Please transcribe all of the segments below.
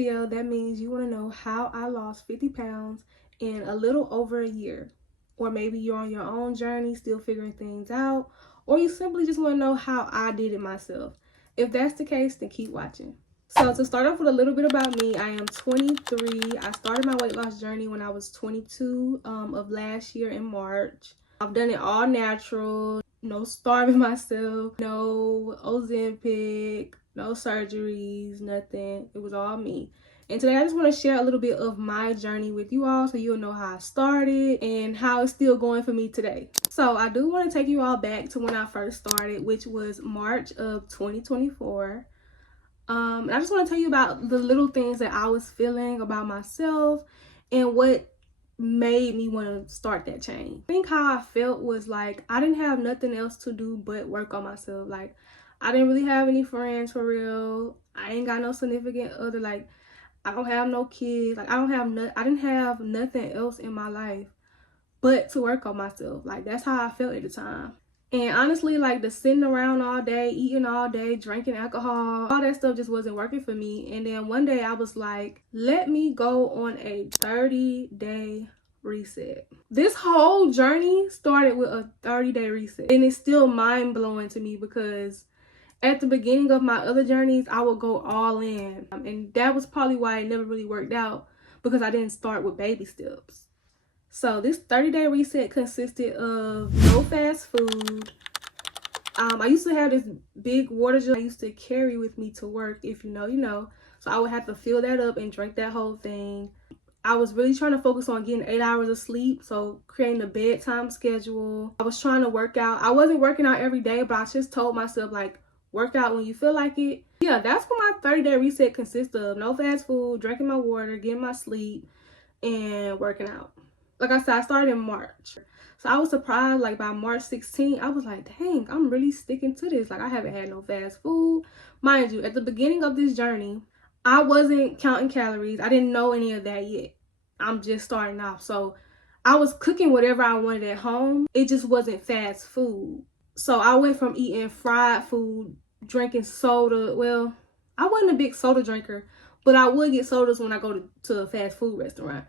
video, that means you want to know how I lost 50 pounds in a little over a year. Or maybe you're on your own journey, still figuring things out, or you simply just want to know how I did it myself. If that's the case, then keep watching. So to start off with a little bit about me, I am 23. I started my weight loss journey when I was 22 of last year in March. I've done it all natural, no starving myself, no Ozempic, no surgeries, nothing. It was all me. And today I just want to share a little bit of my journey with you all so you'll know how I started and how it's still going for me today. So I do want to take you all back to when I first started, which was March of 2024. And I just want to tell you about the little things that I was feeling about myself and what made me want to start that change. I think how I felt was like I didn't have nothing else to do but work on myself. Like I didn't really have any friends for real. I ain't got no significant other. Like I don't have no kids. Like I didn't have nothing else in my life but to work on myself. Like that's how I felt at the time. And honestly, like the sitting around all day, eating all day, drinking alcohol, all that stuff just wasn't working for me. And then one day I was like, let me go on a 30-day reset. This whole journey started with a 30-day reset. And it's still mind-blowing to me because at the beginning of my other journeys, I would go all in. And that was probably why it never really worked out, because I didn't start with baby steps. So this 30-day reset consisted of no fast food. I used to have this big water jug I used to carry with me to work. If you know, you know. So I would have to fill that up and drink that whole thing. I was really trying to focus on getting 8 hours of sleep. So creating a bedtime schedule. I was trying to work out. I wasn't working out every day, but I just told myself, like, work out when you feel like it. Yeah, that's what my 30-day reset consists of. No fast food, drinking my water, getting my sleep, and working out. Like I said, I started in March. So I was surprised, like by March 16th, I was like, dang, I'm really sticking to this. Like I haven't had no fast food. Mind you, at the beginning of this journey, I wasn't counting calories. I didn't know any of that yet. I'm just starting off. So I was cooking whatever I wanted at home. It just wasn't fast food. So I went from eating fried food, drinking soda. Well, I wasn't a big soda drinker, but I would get sodas when I go to a fast food restaurant.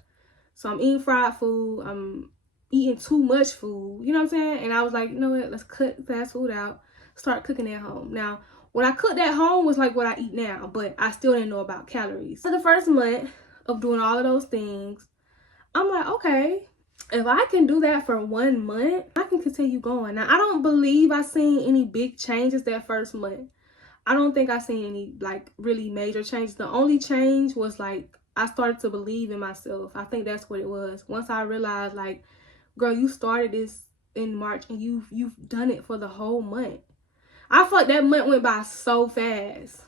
So I'm eating fried food. I'm eating too much food. You know what I'm saying? And I was like, you know what? Let's cut fast food out. Start cooking at home. Now, what I cooked at home was like what I eat now, but I still didn't know about calories. For the first month of doing all of those things, I'm like, okay, if I can do that for 1 month, I can continue going. Now, I don't believe I seen any big changes that first month. I don't think I seen any like really major changes. The only change was like I started to believe in myself. I think that's what it was. Once I realized, like, girl, you started this in March and you've done it for the whole month. I felt like that month went by so fast.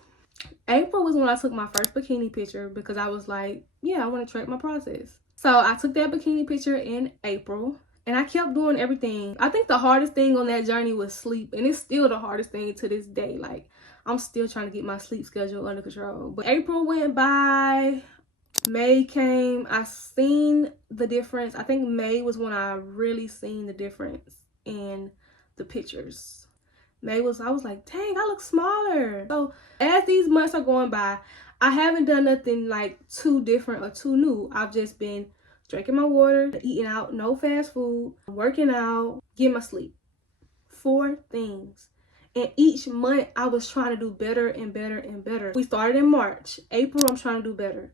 April was when I took my first bikini picture because I was like, yeah, I want to track my process. So I took that bikini picture in April and I kept doing everything. I think the hardest thing on that journey was sleep, and it's still the hardest thing to this day. Like, I'm still trying to get my sleep schedule under control. But April went by. May came. I seen the difference. I think May was when I really seen the difference in the pictures. I was like, dang, I look smaller. So as these months are going by, I haven't done nothing like too different or too new. I've just been drinking my water, eating out, no fast food, working out, getting my sleep. 4 things. And each month I was trying to do better and better and better. We started in March. April, I'm trying to do better.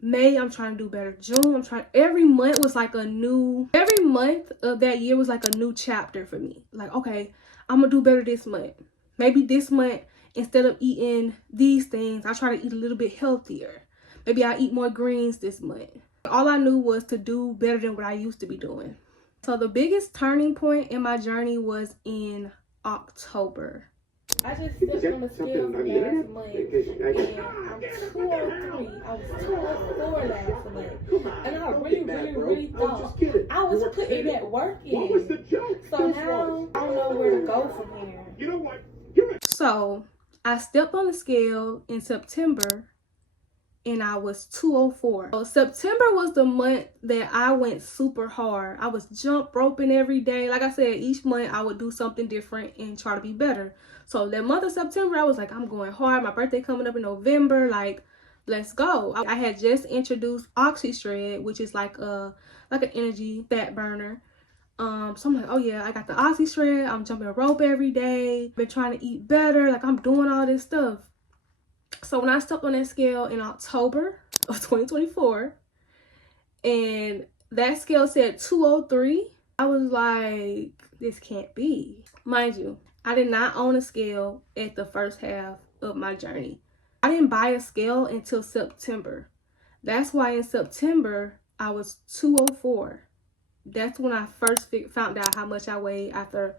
May, I'm trying to do better. June, every month was like every month of that year was like a new chapter for me. Like, okay, I'm gonna do better this month. Maybe this month, instead of eating these things, I try to eat a little bit healthier. Maybe I eat more greens this month. All I knew was to do better than what I used to be doing. So the biggest turning point in my journey was in October. I just stepped on the scale for last month and I'm 203. I was 204 last month. And I really thought I was putting that work in. So now I don't know where to go from here. You know what? So I stepped on the scale in September and I was 204. So September was the month that I went super hard. I was jump roping every day. Like I said, each month I would do something different and try to be better. So that month of September, I was like, I'm going hard. My birthday coming up in November. Like, let's go. I had just introduced OxyShred, which is like an energy fat burner. So I'm like, oh yeah, I got the OxyShred. I'm jumping rope every day. Been trying to eat better. Like, I'm doing all this stuff. So when I stepped on that scale in October of 2024, and that scale said 203, I was like, this can't be. Mind you, I did not own a scale at the first half of my journey. I didn't buy a scale until September. That's why in September, I was 204. That's when I first found out how much I weighed after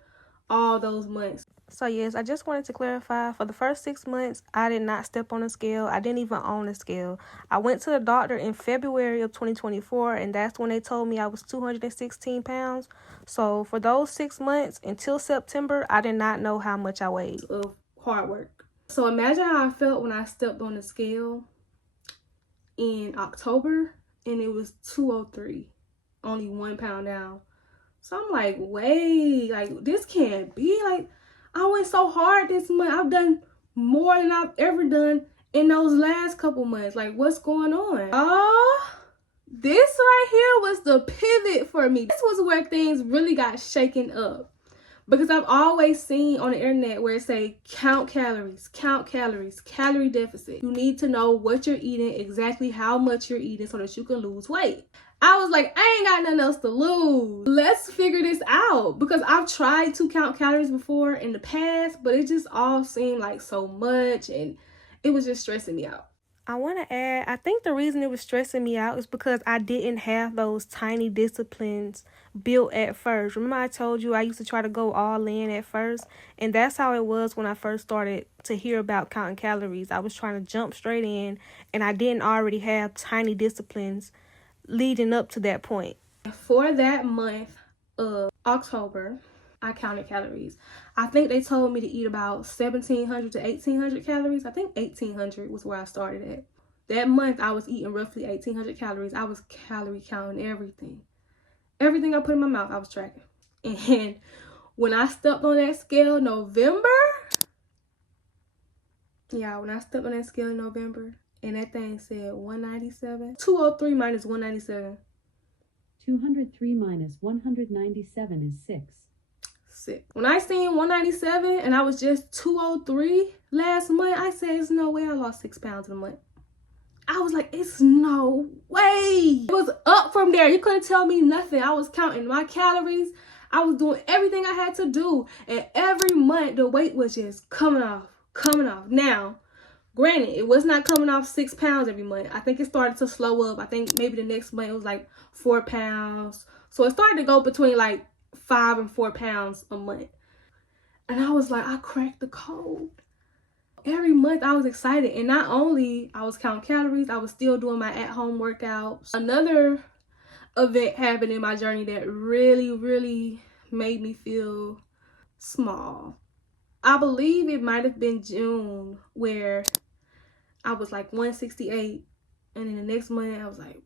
all those months. So yes, I just wanted to clarify, for the first 6 months, I did not step on a scale. I didn't even own a scale. I went to the doctor in February of 2024, and that's when they told me I was 216 pounds. So for those 6 months until September, I did not know how much I weighed. Of hard work. So imagine how I felt when I stepped on the scale in October, and it was 203. Only 1 pound down. So I'm like, wait, like, this can't be. Like, I went so hard this month. I've done more than I've ever done in those last couple months. Like, what's going on? This right here was the pivot for me. This was where things really got shaken up. Because I've always seen on the internet where it say count calories, calorie deficit. You need to know what you're eating, exactly how much you're eating so that you can lose weight. I was like, I ain't got nothing else to lose. Let's figure this out. Because I've tried to count calories before in the past, but it just all seemed like so much, and it was just stressing me out. I want to add, I think the reason it was stressing me out is because I didn't have those tiny disciplines built at first. Remember I told you I used to try to go all in at first? And that's how it was when I first started to hear about counting calories. I was trying to jump straight in, and I didn't already have tiny disciplines leading up to that point. For that month of October, I counted calories. I think they told me to eat about 1,700 to 1,800 calories. I think 1,800 was where I started at. That month, I was eating roughly 1,800 calories. I was calorie counting everything. Everything I put in my mouth, I was tracking. And when I stepped on that scale in November, and that thing said 197. 203 minus 197. 203 minus 197 is 6. When I seen 197 and I was just 203 last month, I said, there's no way I lost 6 pounds in a month. I was like, it's no way. It was up from there. You couldn't tell me nothing. I was counting my calories. I was doing everything I had to do. And every month, the weight was just coming off. Now, granted, it was not coming off 6 pounds every month. I think it started to slow up. I think maybe the next month it was like 4 pounds. So it started to go between like 5 and 4 pounds a month. And I was like, I cracked the code. Every month I was excited. And not only I was counting calories, I was still doing my at-home workouts. Another event happened in my journey that really, really made me feel small. I believe it might have been June where I was like 168. And then the next month I was like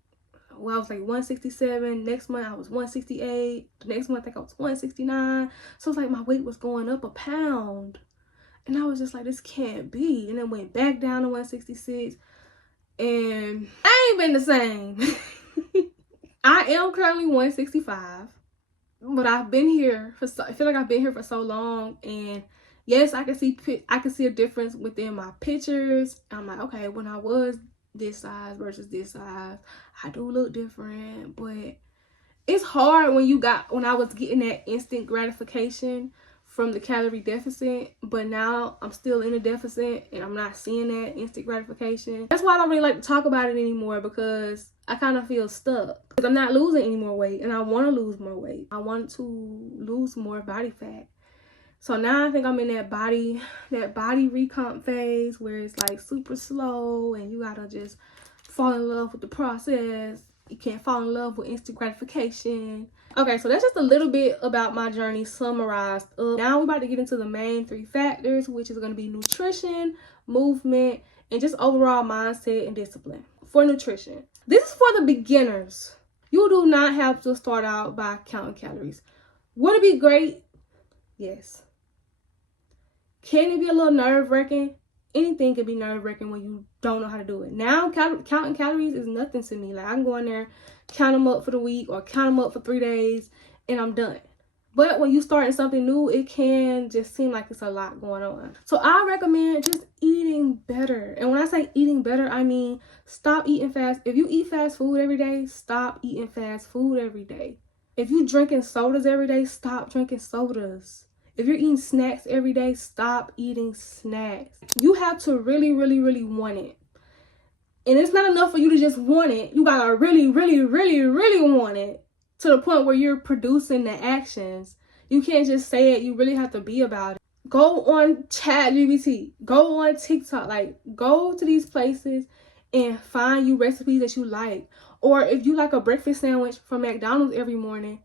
167. Next month I was 168. The next month I think I was 169. So it's like my weight was going up a pound. And I was just like, this can't be. And then went back down to 166. And I ain't been the same. I am currently 165. But I've been here for I feel like I've been here for so long. And yes, I can see a difference within my pictures. I'm like, okay, when I was this size versus this size, I do look different. But it's hard when I was getting that instant gratification from the calorie deficit, but now I'm still in a deficit and I'm not seeing that instant gratification. That's why I don't really like to talk about it anymore, because I kind of feel stuck. Because I'm not losing any more weight, and I want to lose more weight. I want to lose more body fat. So now I think I'm in that body recomp phase where it's like super slow and you gotta just fall in love with the process. You can't fall in love with instant gratification. Okay, so that's just a little bit about my journey summarized up. Now we're about to get into the main 3 factors, which is going to be nutrition, movement, and just overall mindset and discipline. For nutrition, this is for the beginners. You do not have to start out by counting calories. Would it be great? Yes. Can it be a little nerve-wracking anything can be nerve-wracking when you don't know how to do it. Now, counting calories is nothing to me. Like, I can go in there, count them up for the week or count them up for 3 days, and I'm done. But when you starting something new, it can just seem like it's a lot going on. So I recommend just eating better. And when I say eating better, I mean stop eating fast. If you eat fast food every day, stop eating fast food every day. If you drinking sodas every day, stop drinking sodas. If you're eating snacks every day, stop eating snacks. You have to really, really, really want it. And it's not enough for you to just want it. You gotta really, really, really, really want it to the point where you're producing the actions. You can't just say it. You really have to be about it. Go on ChatGPT. Go on TikTok. Like, go to these places and find you recipes that you like. Or if you like a breakfast sandwich from McDonald's every morning,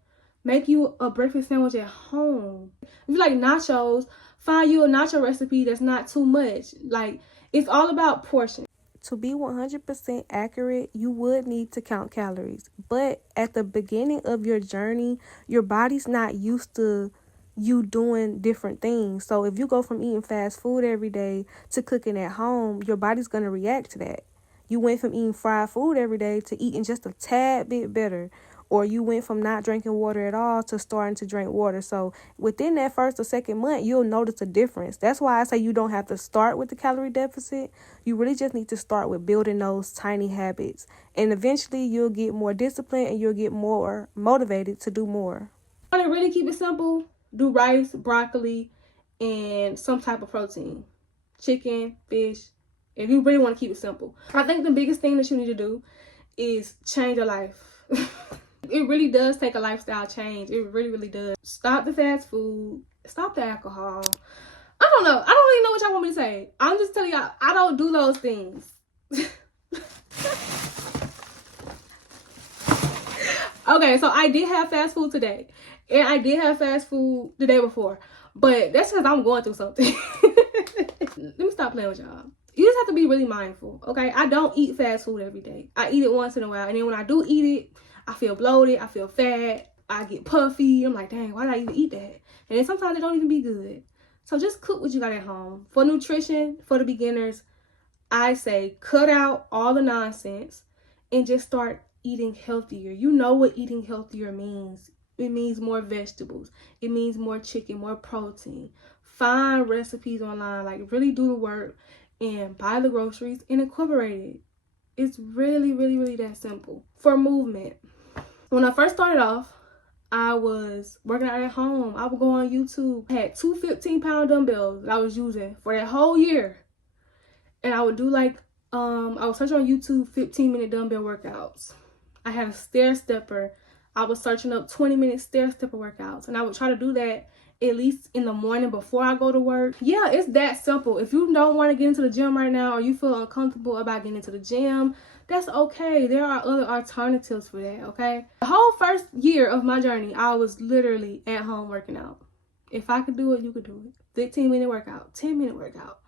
make you a breakfast sandwich at home. If you like nachos, find you a nacho recipe that's not too much. Like, it's all about portion. To be 100% accurate, you would need to count calories. But at the beginning of your journey, your body's not used to you doing different things. So if you go from eating fast food every day to cooking at home, your body's going to react to that. You went from eating fried food every day to eating just a tad bit better. Or you went from not drinking water at all to starting to drink water. So within that first or second month, you'll notice a difference. That's why I say you don't have to start with the calorie deficit. You really just need to start with building those tiny habits. And eventually you'll get more disciplined and you'll get more motivated to do more. If you want to really keep it simple, do rice, broccoli, and some type of protein. Chicken, fish. If you really want to keep it simple. I think the biggest thing that you need to do is change your life. It really does take a lifestyle change. It really, really does. Stop the fast food. Stop the alcohol. I don't know. I don't really know what y'all want me to say. I'm just telling y'all, I don't do those things. Okay, so I did have fast food today. And I did have fast food the day before. But that's because I'm going through something. Let me stop playing with y'all. You just have to be really mindful, okay? I don't eat fast food every day. I eat it once in a while. And then when I do eat it, I feel bloated, I feel fat, I get puffy. I'm like, dang, why did I even eat that? And then sometimes it don't even be good. So just cook what you got at home. For nutrition, for the beginners, I say cut out all the nonsense and just start eating healthier. You know what eating healthier means. It means more vegetables. It means more chicken, more protein. Find recipes online, like really do the work and buy the groceries and incorporate it. It's really, really, really that simple. For movement, when I first started off, I was working out at home. I would go on YouTube. I had two 15-pound dumbbells that I was using for that whole year. And I would do like, I would search on YouTube 15-minute dumbbell workouts. I had a stair stepper. I was searching up 20-minute stair stepper workouts. And I would try to do that at least in the morning before I go to work. Yeah, it's that simple. If you don't want to get into the gym right now or you feel uncomfortable about getting into the gym, that's okay. There are other alternatives for that, okay? The whole first year of my journey, I was literally at home working out. If I could do it, you could do it. 15-minute workout, 10-minute workout.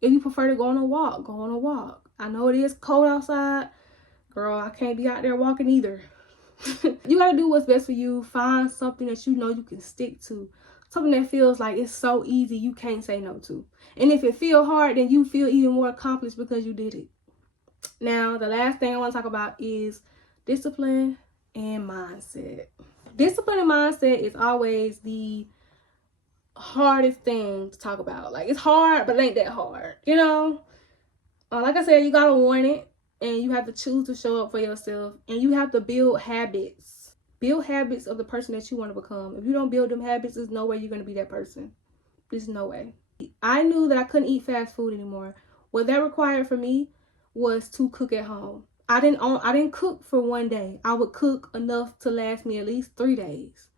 If you prefer to go on a walk, go on a walk. I know it is cold outside. Girl, I can't be out there walking either. You gotta do what's best for you. Find something that you know you can stick to. Something that feels like it's so easy you can't say no to. And if it feels hard, then you feel even more accomplished because you did it. Now, the last thing I want to talk about is discipline and mindset. Discipline and mindset is always the hardest thing to talk about. Like, it's hard, but it ain't that hard, you know? Like I said, you gotta want it, and you have to choose to show up for yourself, and you have to build habits. Build habits of the person that you want to become. If you don't build them habits, there's no way you're going to be that person. There's no way. I knew that I couldn't eat fast food anymore. What that required for me was to cook at home. I didn't cook for one day. I would cook enough to last me at least 3 days.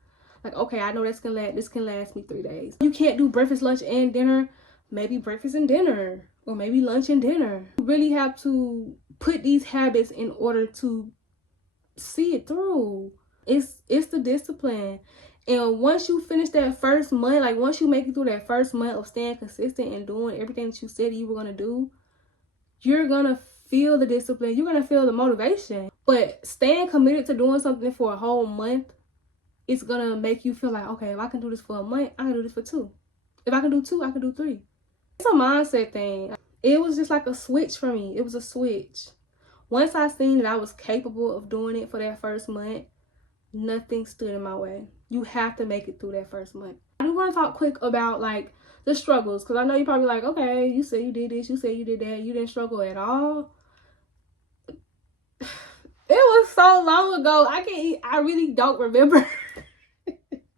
Like, okay, I know this can last me 3 days. You can't do breakfast, lunch, and dinner. Maybe breakfast and dinner, or maybe lunch and dinner. You really have to put these habits in order to see it through. It's the discipline. And once you finish that first month, like once you make it through that first month of staying consistent and doing everything that you said you were going to do, you're going to feel the discipline. You're going to feel the motivation. But staying committed to doing something for a whole month, it's going to make you feel like, okay, if I can do this for a month, I can do this for 2. If I can do 2, I can do 3. It's a mindset thing. It was just like a switch for me. It was a switch. Once I seen that I was capable of doing it for that first month, nothing stood in my way. You have to make it through that first month. I do want to talk quick about like the struggles, because I know you're probably like, okay, you said you did this, you said you did that, you didn't struggle at all. It was so long ago. I really don't remember.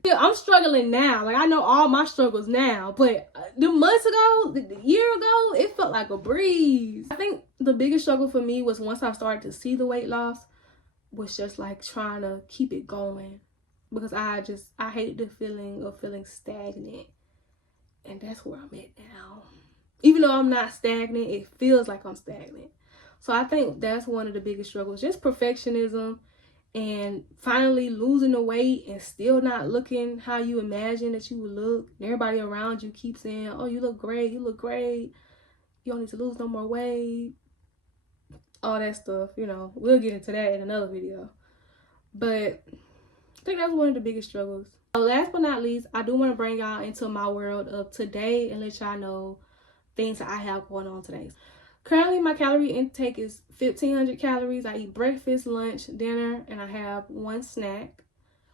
Yeah, I'm struggling now. Like, I know all my struggles now, but the months ago, the year ago, it felt like a breeze. I think the biggest struggle for me was once I started to see the weight loss, was just like trying to keep it going, because I hate the feeling of feeling stagnant, and that's where I'm at now. Even though I'm not stagnant, it feels like I'm stagnant. So I think that's one of the biggest struggles, just perfectionism, and finally losing the weight and still not looking how you imagine that you would look. And everybody around you keeps saying, oh, you look great, you look great, you don't need to lose no more weight, all that stuff. You know, we'll get into that in another video. But I think that's one of the biggest struggles. So last but not least, I do want to bring y'all into my world of today and let y'all know things that I have going on today. Currently, my calorie intake is 1,500 calories. I eat breakfast, lunch, dinner, and I have one snack,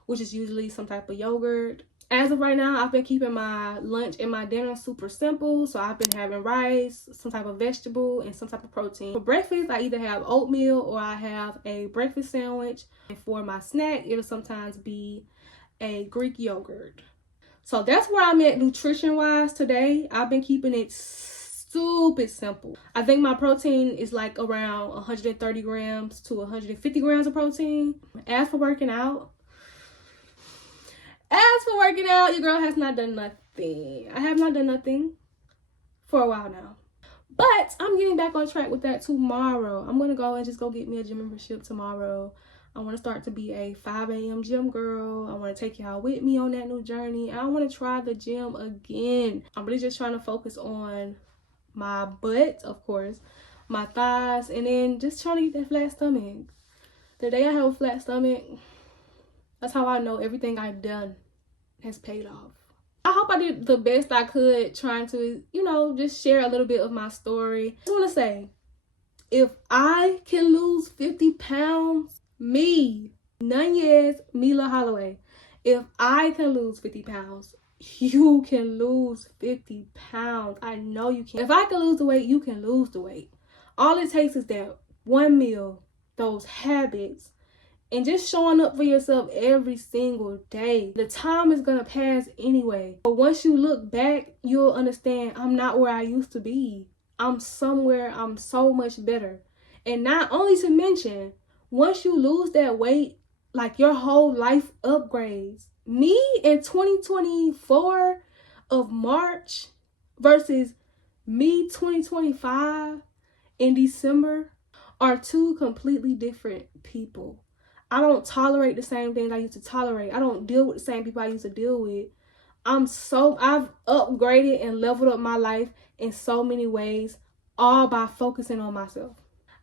which is usually some type of yogurt. As of right now, I've been keeping my lunch and my dinner super simple. So I've been having rice, some type of vegetable, and some type of protein. For breakfast, I either have oatmeal or I have a breakfast sandwich. And for my snack, it'll sometimes be a Greek yogurt. So that's where I'm at nutrition-wise today. I've been keeping it stupid simple. I think my protein is like around 130 grams to 150 grams of protein. As for working out, your girl has not done nothing. I have not done nothing for a while now. But I'm getting back on track with that tomorrow. I'm going to go and just go get me a gym membership tomorrow. I want to start to be a 5 a.m. gym girl. I want to take y'all with me on that new journey. I want to try the gym again. I'm really just trying to focus on my butt, of course, my thighs, and then just trying to get that flat stomach. The day I have a flat stomach, that's how I know everything I've done has paid off. I hope I did the best I could trying to, you know, just share a little bit of my story. I just want to say, if I can lose 50 pounds, me, Nunez, Mila Holloway, if I can lose 50 pounds, you can lose 50 pounds. I know you can. If I can lose the weight, you can lose the weight. All it takes is that one meal, those habits, and just showing up for yourself every single day. The time is gonna pass anyway. But once you look back, you'll understand I'm not where I used to be. I'm somewhere, I'm so much better. And not only to mention, once you lose that weight, like your whole life upgrades. Me in 2024 of March versus me 2025 in December are two completely different people. I don't tolerate the same things I used to tolerate. I don't deal with the same people I used to deal with. I've upgraded and leveled up my life in so many ways, all by focusing on myself.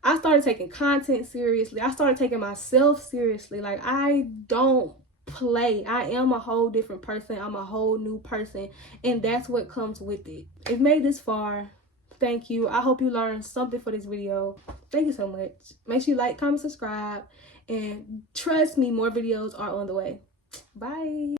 I started taking content seriously. I started taking myself seriously. Like, I don't play. I am a whole different person. I'm a whole new person, and that's what comes with it. If you made this far, thank you. I hope you learned something for this video. Thank you so much. Make sure you like, comment, subscribe, and trust me, more videos are on the way. Bye.